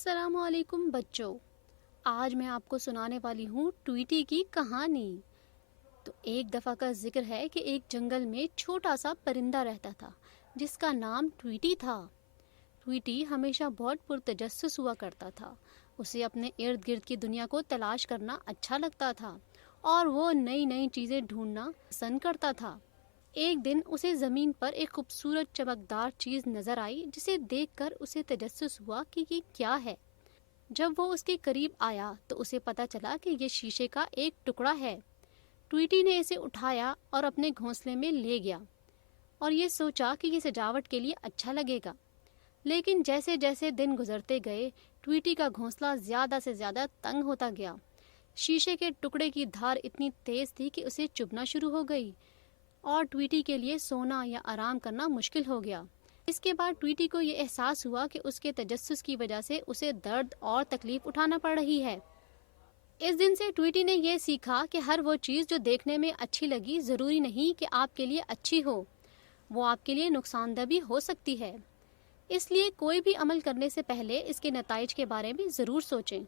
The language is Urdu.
السلام علیکم بچوں، آج میں آپ کو سنانے والی ہوں ٹویٹی کی کہانی۔ تو ایک دفعہ کا ذکر ہے کہ ایک جنگل میں چھوٹا سا پرندہ رہتا تھا جس کا نام ٹویٹی تھا۔ ٹویٹی ہمیشہ بہت پرتجسس ہوا کرتا تھا۔ اسے اپنے ارد گرد کی دنیا کو تلاش کرنا اچھا لگتا تھا اور وہ نئی نئی چیزیں ڈھونڈنا پسند کرتا تھا۔ ایک دن اسے زمین پر ایک خوبصورت چمکدار چیز نظر آئی جسے دیکھ کر اسے تجسس ہوا کہ یہ کیا ہے۔ جب وہ اس کے قریب آیا تو اسے پتا چلا کہ یہ شیشے کا ایک ٹکڑا ہے۔ ٹویٹی نے اسے اٹھایا اور اپنے گھونسلے میں لے گیا اور یہ سوچا کہ یہ سجاوٹ کے لیے اچھا لگے گا۔ لیکن جیسے جیسے دن گزرتے گئے ٹویٹی کا گھونسلہ زیادہ سے زیادہ تنگ ہوتا گیا۔ شیشے کے ٹکڑے کی دھار اتنی تیز تھی کہ اسے چبھنا شروع ہو گئی اور ٹویٹی کے لیے سونا یا آرام کرنا مشکل ہو گیا۔ اس کے بعد ٹویٹی کو یہ احساس ہوا کہ اس کے تجسس کی وجہ سے اسے درد اور تکلیف اٹھانا پڑ رہی ہے۔ اس دن سے ٹویٹی نے یہ سیکھا کہ ہر وہ چیز جو دیکھنے میں اچھی لگی ضروری نہیں کہ آپ کے لیے اچھی ہو، وہ آپ کے لیے نقصان دہ بھی ہو سکتی ہے۔ اس لیے کوئی بھی عمل کرنے سے پہلے اس کے نتائج کے بارے میں ضرور سوچیں۔